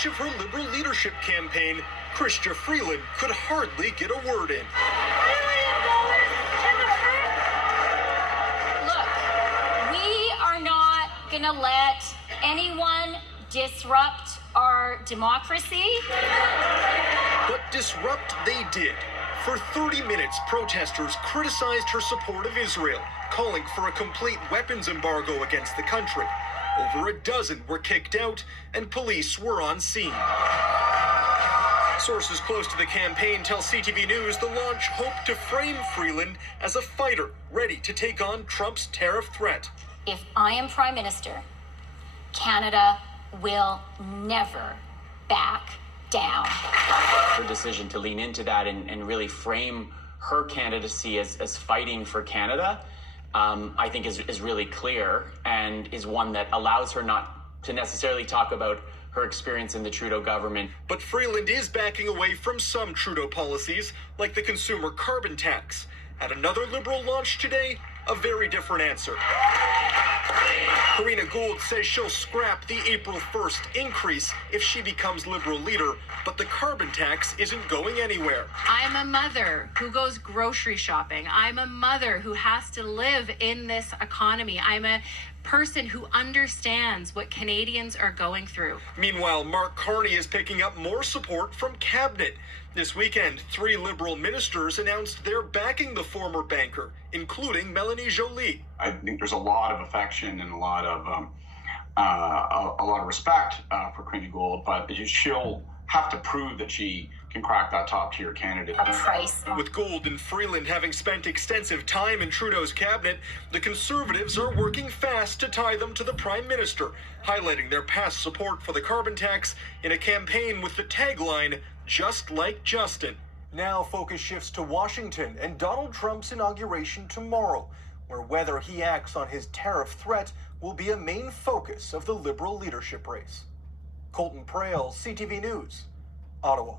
launch of her Liberal leadership campaign, Chrystia Freeland could hardly get a word in. Look, we are not going to let anyone disrupt our democracy. But disrupt they did. For 30 minutes, protesters criticized her support of Israel, calling for a complete weapons embargo against the country. Over a dozen were kicked out, and police were on scene. Sources close to the campaign tell CTV News the launch hoped to frame Freeland as a fighter ready to take on Trump's tariff threat. If I am Prime Minister, Canada will never back down. Her decision to lean into that and really frame her candidacy as fighting for Canada, I think is really clear and is one that allows her not to necessarily talk about her experience in the Trudeau government. But Freeland is backing away from some Trudeau policies, like the consumer carbon tax. At another Liberal launch today, a very different answer. Karina Gould says she'll scrap the April 1st increase if she becomes Liberal leader, but the carbon tax isn't going anywhere. I'm a mother who goes grocery shopping. I'm a mother who has to live in this economy. I'm a person who understands what Canadians are going through. Meanwhile, Mark Carney is picking up more support from Cabinet. This weekend, 3 Liberal ministers announced they're backing the former banker, including Melanie Joly. I think there's a lot of affection and a lot of respect for Karina Gould, but she'll have to prove that she can crack that top-tier candidate. A price. With Gould and Freeland having spent extensive time in Trudeau's cabinet, the Conservatives are working fast to tie them to the Prime Minister, highlighting their past support for the carbon tax in a campaign with the tagline, "Just like Justin." Now focus shifts to Washington and Donald Trump's inauguration tomorrow, where whether he acts on his tariff threat will be a main focus of the Liberal leadership race. Colton Prale, CTV News, Ottawa.